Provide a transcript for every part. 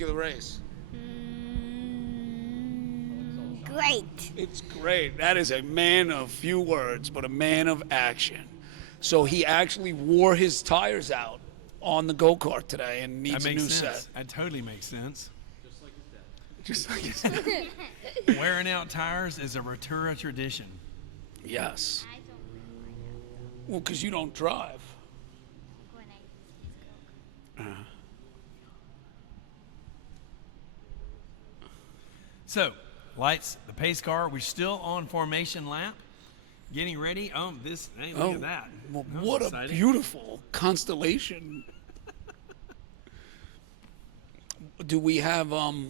Of the race? Great. It's great. That is a man of few words, but a man of action. So he actually wore his tires out on the go-kart today and needs That a makes new sense. set. That totally makes sense. Just like his dad. Wearing out tires is a Ratura tradition. Yes. I don't wear my Well, because you don't drive. when I use Coke. So, lights, the pace car. We're still on formation lap. Getting ready. Hey, look at that. Well, That was what exciting. a beautiful constellation. Do we have a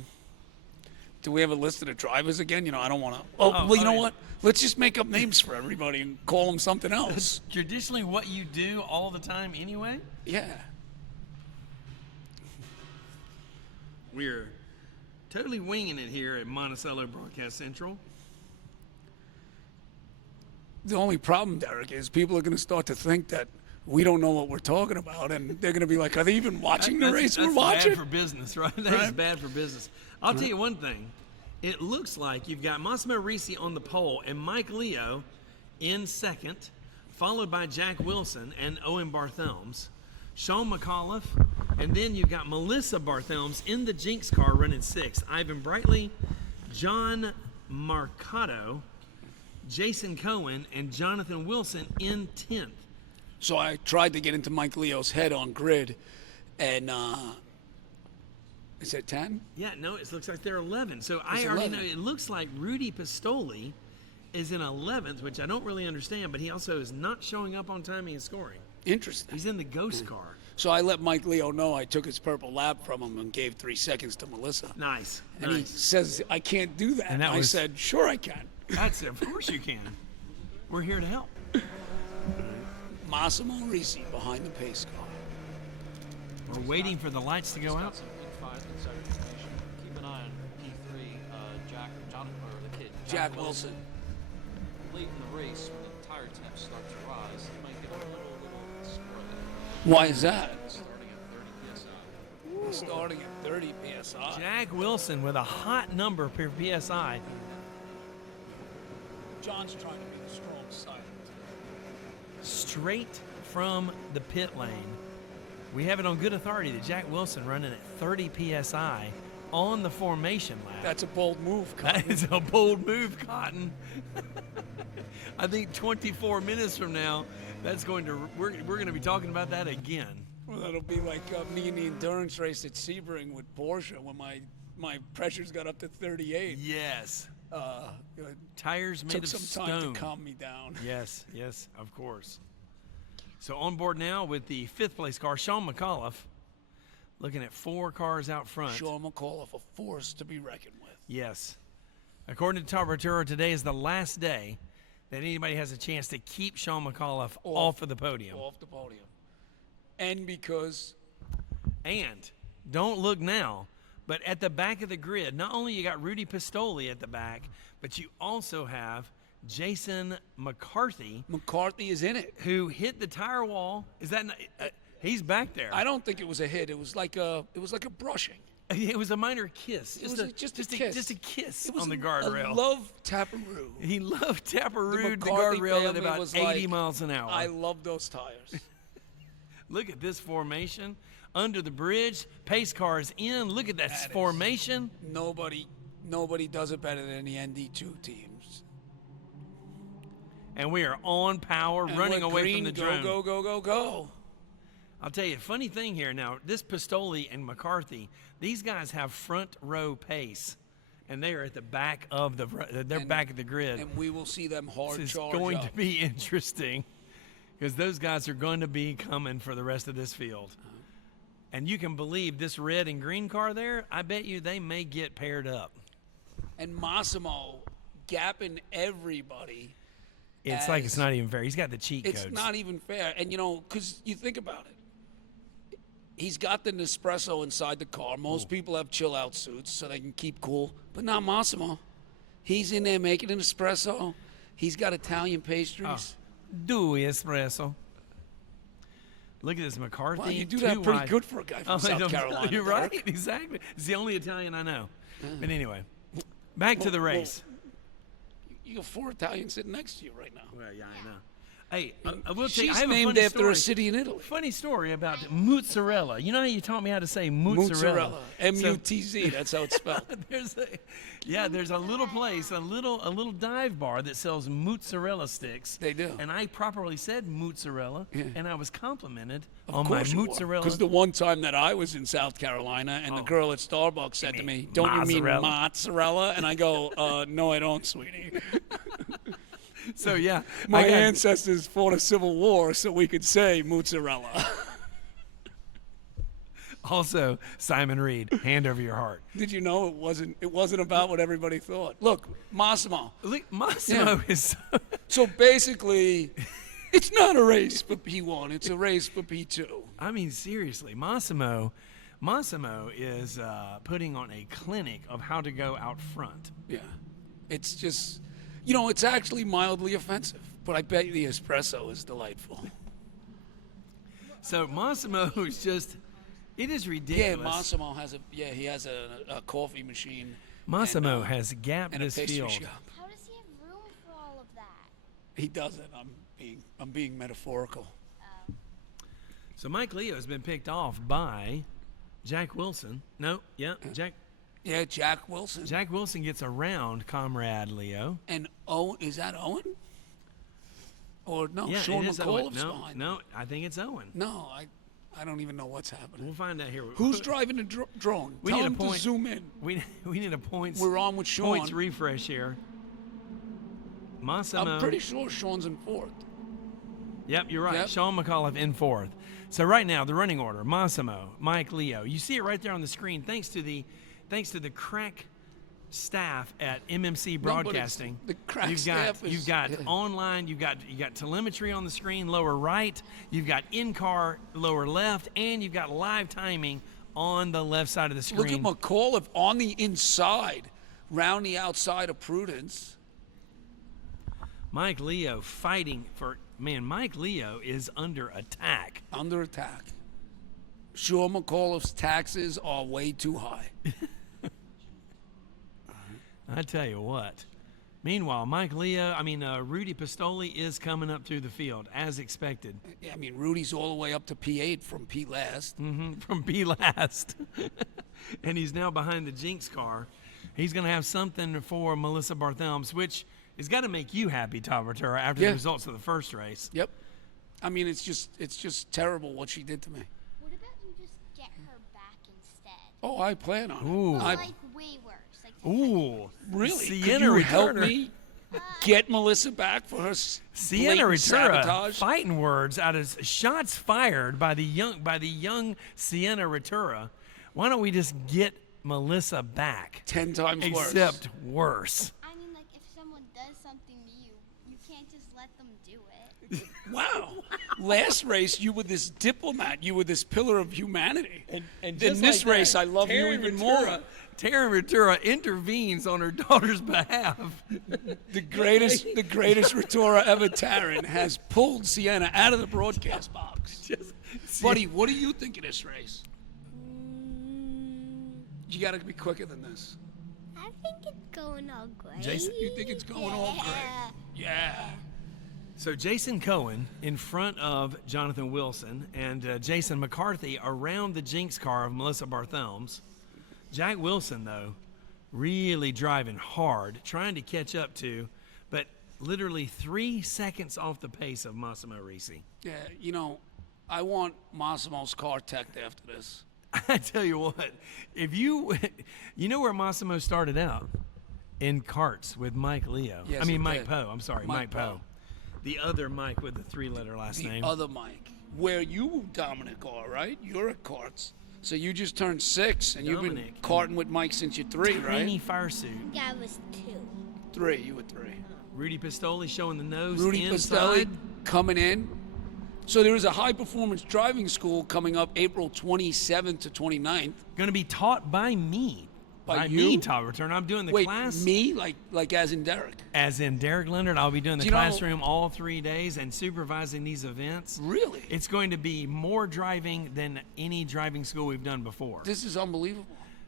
list of the drivers again? I don't want to. Well, you know yeah. what? Let's just make up names for everybody and call them something else. Traditionally what you do all the time anyway. Yeah. We're totally winging it here at Monticello Broadcast Central. The only problem, Derek, is people are going to start to think that we don't know what we're talking about, and they're going to be like, "Are they even watching the race we're watching?" That's bad for business, right? That is bad for business. I'll tell you one thing. It looks like you've got Massimo Risi on the pole and Mike Leo in second, followed by Jack Wilson and Owen Barthelms, Sean McAuliffe, and then you've got Melissa Barthelms in the Jinx car running sixth. Ivan Brightly, John Marcato, Jason Cohen, and Jonathan Wilson in 10th. So I tried to get into Mike Leo's head on grid, and is it 10? Yeah, no, it looks like they're 11. So I already 11. know. It looks like Rudy Pistoli is in 11th, which I don't really understand, but he also is not showing up on timing and scoring. Interesting. He's in the ghost car. So I let Mike Leo know I took his purple lap from him and gave 3 seconds to Melissa. Nice. And he Nice. says, I can't do that. And that I was- said, sure I can. That's it. Of course you can. We're here to help. Massimo Risi behind the pace car. We're waiting for the lights to go out. Some inside information. Keep an eye on P3, Jonathan, or the kid. Jack Wilson. Late in the race, when the tire temps start to rise, he might get a little squirrely. Why is that? Starting at 30 psi. Starting at 30 PSI. Jack Wilson with a hot number per PSI. John's trying to be the strong side. Straight from the pit lane. We have it on good authority that Jack Wilson running at 30 PSI on the formation lap. That's a bold move, That Cotton. is a bold move, Cotton. I think 24 minutes from now, we're going to be talking about that again. Well, that'll be like me in the endurance race at Sebring with Porsche when my pressures got up to 38. Yes. It Tires made took of some time stone. to calm me down. Yes, of course. So on board now with the 5th place car, Sean McAuliffe, looking at 4 cars out front. Sean McAuliffe, a force to be reckoned with. Yes. According to Top Rotura, today is the last day that anybody has a chance to keep Sean McAuliffe off of the podium. Off the podium. And because And don't look now, but at the back of the grid, not only you got Rudy Pistoli at the back, but you also have Jason McCarthy, McCarthy is in it. who hit the tire wall. Is that not, he's back there? I don't think it was a hit. It was like a brushing. It was a minor kiss, It was just a kiss. just a kiss It was on the a guardrail. love taparoo. He loved Taparoo, the McCarthy guardrail at family about was 80 like, miles an hour. I love those tires. Look at this formation. Under the bridge, pace car is in. Look at that That is- formation. Nobody does it better than the ND2 teams. And we are on power, And running we're away green, from the drone. Go, go, go, go, go. I'll tell you, funny thing here now, this Pistoli and McCarthy, these guys have front row pace. And they are at the back of back of the grid. And we will see them hard This is charge going up. to be interesting because those guys are going to be coming for the rest of this field. And you can believe this red and green car there, I bet you they may get paired up. And Massimo gapping everybody. It's like it's not even fair. He's got the cheat codes. It's not even fair. And, because you think about it. He's got the Nespresso inside the car. Most people have chill-out suits so they can keep cool. But not Massimo. He's in there making an espresso. He's got Italian pastries. Due espresso. Look at this McCarthy. Wow, you do too that pretty wide. good for a guy from Oh, South Carolina. You're Derek. right. Exactly. It's the only Italian I know. But anyway, back to the race. You got 4 Italians sitting next to you right now. Well, yeah, I know. Hey, I will tell you, She's I have a named funny after story. a city in Italy. Funny story about mozzarella. You know how you taught me how to say mozzarella? Mozzarella. M-U-T-Z. That's how it's spelled. There's a little place, a little dive bar that sells mozzarella sticks. They do. And I properly said mozzarella, and I was complimented Of on my course you are. mozzarella. Because the one time that I was in South Carolina and the girl at Starbucks said to me, "Don't you mean mozzarella?" mozzarella?" And I go, "No, I don't, sweetie. So yeah, My I got- ancestors fought a civil war so we could say mozzarella." Also, Simon Reed, hand over your heart. Did you know it wasn't about what everybody thought? Look, Massimo. Look, Massimo Yeah. is. So basically, it's not a race for P1. It's a race for P2. I mean, seriously, Massimo is putting on a clinic of how to go out front. Yeah. It's just, it's actually mildly offensive, but I bet you the espresso is delightful. So Massimo is just, it is ridiculous. Yeah, Massimo has a coffee machine. Massimo and, has gapped and a this pastry field. shop. How does he have room for all of that? He doesn't. I'm being metaphorical. So Mike Leo has been picked off by Jack Wilson. No, yeah, Jack Jack Wilson. Jack Wilson gets around Comrade Leo. And Owen, is that Owen? Or no, Yeah, Sean it is Owen. McAuliffe's behind. No, I think it's Owen. No, I don't even know what's happening. We'll find out here. Who's driving the drone? We Tell need a him point. to zoom in. We need a points. We're on with Sean. Points refresh here. Massimo. I'm pretty sure Sean's in 4th. Yep, you're right. Yep. Sean McAuliffe in 4th. So right now, the running order: Massimo, Mike Leo. You see it right there on the screen. Thanks to the crack staff at MMC Broadcasting. the crack you've staff is- you've got yeah. online. You've got telemetry on the screen, lower right. You've got in-car, lower left, and you've got live timing on the left side of the screen. Look at McAuliffe on the inside, round the outside of Prudence. Mike Leo fighting for. Man, Mike Leo is under attack. Under attack. Sean McAuliffe's taxes are way too high. I tell you what. Meanwhile, Rudy Pistoli is coming up through the field as expected. Yeah, I mean, Rudy's all the way up to P8 from P last. From P last. And he's now behind the Jinx car. He's going to have something for Melissa Barthelms, which has got to make you happy, Todd Ventura, after Yeah. the results of the first race. Yep. I mean, it's just terrible what she did to me. What about you just get her back instead? Oh, I plan on it. Ooh. Or I, like way worse. Like Ooh. really? Sienna Could you help Returner. me get Melissa back for her Sienna blatant Returra sabotage? fighting words out of shots fired by the young Sienna Returra. Why don't we just get Melissa back? 10 times worse. Except worse. I mean, like if someone does something to you, you can't just let them do it. Wow. Last race, you were this diplomat. You were this pillar of humanity. And in just this like race, that, I love you Terry even Ventura- more. Terry Ventura intervenes on her daughter's behalf. The greatest Retora ever, Taryn, has pulled Sienna out of the broadcast box. Buddy, what do you think of this race? You got to be quicker than this. I think it's going all great. Jason, You think it's going all great? Yeah. So Jason Cohen in front of Jonathan Wilson and Jason McCarthy around the Jinx car of Melissa Barthelms. Jack Wilson, though, really driving hard, trying to catch up to, but literally 3 seconds off the pace of Massimo Risi. Yeah, I want Massimo's car teched after this. I tell you what, if you know where Massimo started out? In karts with Mike Leo. Yes, I mean, he Mike did. Poe. I'm sorry, Mike Poe. The other Mike with the 3-letter last The name. other Mike, where you, Dominic, are, right? You're at karts. So you just turned 6, and you've been Dominic. karting with Mike since you're 3, Tiny right? fire suit. That was 2. 3, you were 3. Rudy Pistoli showing the nose Rudy inside. Pastelli coming in. So there is a high-performance driving school coming up April 27th to 29th. Going to be taught by me. By me, you? Todd Return. I'm doing the Wait, class. me? Like as in Derek? As in Derek Leonard, I'll be doing the Do you know- classroom all 3 days and supervising these events. Really? It's going to be more driving than any driving school we've done before. This is unbelievable.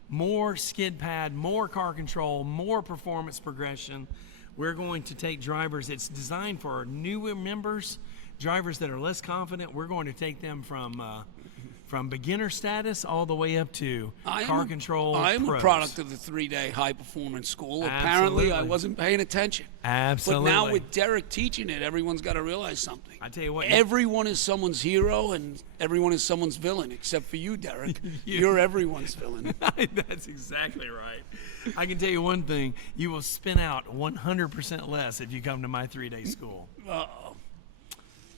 More skid pad, more car control, more performance progression. We're going to take drivers. It's designed for newer members, drivers that are less confident. We're going to take them from beginner status all the way up to car control I am pros. a product of the 3-day high performance school. Apparently, I Absolutely. wasn't paying attention. Absolutely. But now with Derek teaching it, everyone's got to realize something. I tell you what, Everyone is someone's hero and everyone is someone's villain, except for you, Derek. You're everyone's villain. That's exactly right. I can tell you one thing: you will spin out 100% less if you come to my 3-day school. Uh-oh.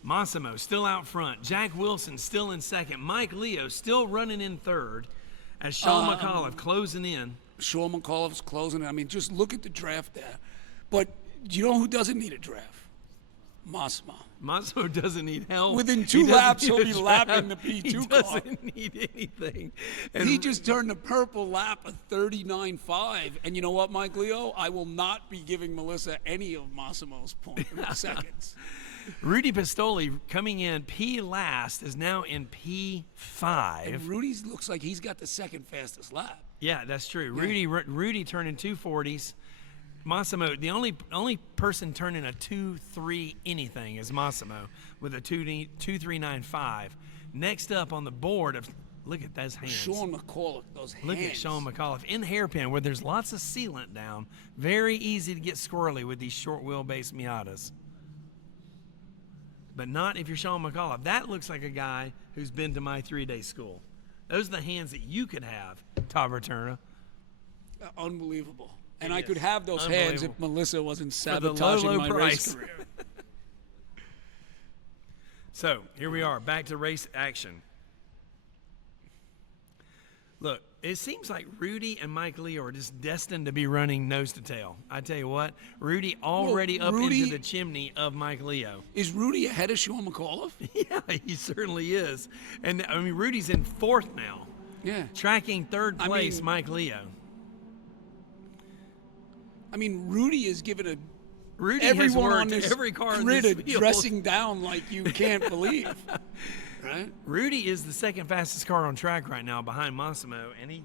Massimo still out front. Jack Wilson still in second. Mike Leo still running in third. As Sean McAuliffe closing in. Sean McAuliffe's closing it. I mean, just look at the draft there. But do you know who doesn't need a draft? Massimo. Massimo doesn't need help. Within He 2 doesn't laps, need he'll a be draft. lapping the P2 He car. doesn't need anything. And He just turned the purple lap of 39.5. And you know what, Mike Leo? I will not be giving Melissa any of Massimo's seconds. Rudy Pistoli coming in P last is now in P5. And Rudy looks like he's got the second fastest lap. Yeah, that's true. Rudy turning 240s. Massimo, the only person turning a 2.3 anything is Massimo with a 2.395. Next up on the board, look at those hands. Sean McAuliffe, those hands. Look at Sean McAuliffe in hairpin where there's lots of sealant down. Very easy to get squirrely with these short wheelbase Miatas. But not if you're Sean McAuliffe. That looks like a guy who's been to my 3-day school. Those are the hands that you could have, Todd Returna. Unbelievable. And It I could is. have those hands if Unbelievable. Melissa wasn't For the sabotaging low my price. race career. So here we are, back to race action. Look, it seems like Rudy and Mike Leo are just destined to be running nose to tail. I tell you what, Rudy already up Rudy- into the chimney of Mike Leo. Is Rudy ahead of Sean McAuliffe? Yeah, he certainly is. And I mean, Rudy's in fourth now, Yeah. tracking third I place, mean- Mike Leo. I mean, Rudy is given a Rudy has everyone on worked this every car in grid this of field. dressing down like you can't believe. Right? Rudy is the second fastest car on track right now behind Massimo, and he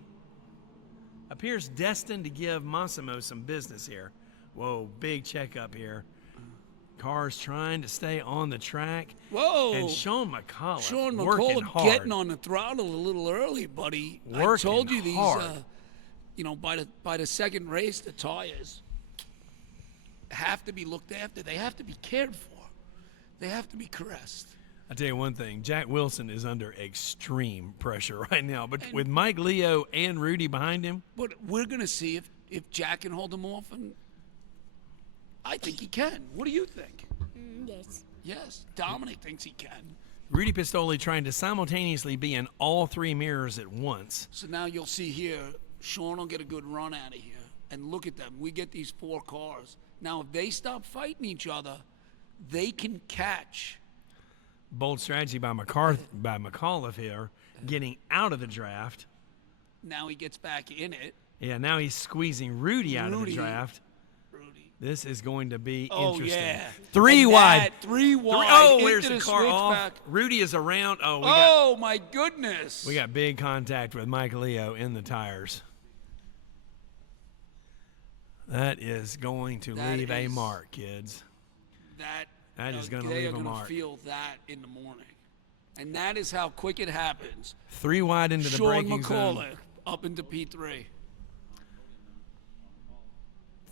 appears destined to give Massimo some business here. Whoa, big checkup here. Cars trying to stay on the track. Whoa. And Sean McAuliffe Sean working McAuliffe hard. getting on the throttle a little early, buddy. I Working told you these, hard. by the second race, the tires have to be looked after. They have to be cared for. They have to be caressed. I tell you one thing, Jack Wilson is under extreme pressure right now. But with Mike Leo and Rudy behind him, But we're going to see if Jack can hold him off, and I think he can. What do you think? Yes. Yes, Dominic thinks he can. Rudy Pistoli trying to simultaneously be in all three mirrors at once. So now you'll see here, Sean will get a good run out of here. And look at them. We get these 4 cars. Now, if they stop fighting each other, they can catch. Bold strategy by McAuliffe here, getting out of the draft. Now he gets back in it. Yeah, now he's squeezing Rudy out of the Rudy. draft. Rudy. This is going to be Oh, interesting. yeah. 3 And wide. that 3 wide. Oh, into there's the car off. switchback. Rudy is around. Oh, Oh, my goodness. we got big contact with Mike Leo in the tires. That is going to That leave a is- mark, kids. That is gonna they leave are a gonna mark. feel that in the morning. And that is how quick it happens. 3 wide into the Sean braking zone. McAuliffe up into P3.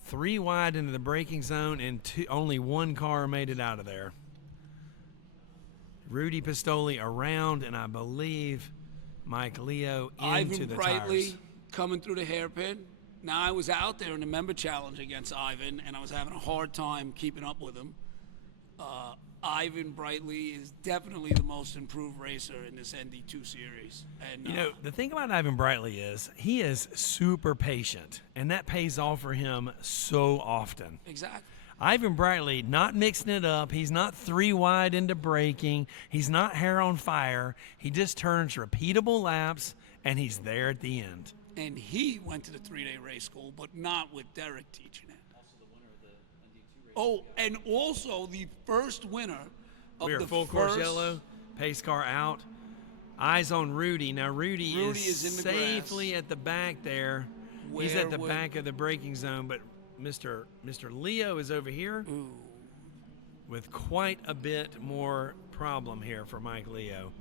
3 wide into the braking zone, and only 1 car made it out of there. Rudy Pistoli around, and I believe Mike Leo into Ivan the Brightly tires. coming through the hairpin. Now, I was out there in the member challenge against Ivan, and I was having a hard time keeping up with him. Ivan Brightly is definitely the most improved racer in this ND2 series. And You know, the thing about Ivan Brightly is he is super patient, and that pays off for him so often. exactly. Ivan Brightly not mixing it up. He's not 3 wide into braking. He's not hair on fire. He just turns repeatable laps, and he's there at the end. and he went to the 3-day race school, but not with Derek teaching it. Also the winner of the ND2 race. Oh, and also the first winner of We are the full first, course yellow. Pace car out. Eyes on Rudy. Now Rudy is in the safely grass. at the back there. He's at the Where back of the braking zone, but Mr. Leo is over here with quite a bit more problem here for Mike Leo.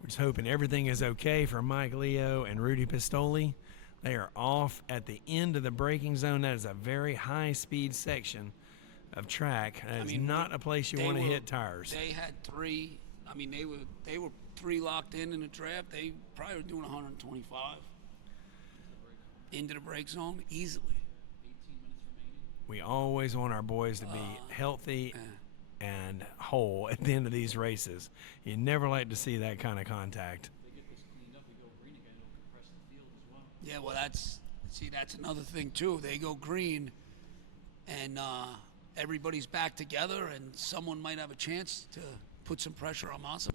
We're just hoping everything is okay for Mike Leo and Rudy Pistoli. They are off at the end of the braking zone. That is a very high-speed section of track. That is not a place you want to hit tires. They had 3. I mean, they were 3 locked in the draft. They probably were doing 125 into the brake zone easily. 18 minutes remaining. We always want our boys to be healthy and whole at the end of these races. You never like to see that kind of contact. If they get this cleaned up, we go green again, it'll compress the field as well. Yeah, well, that's another thing too. They go green, and everybody's back together, and someone might have a chance to put some pressure on Massimo.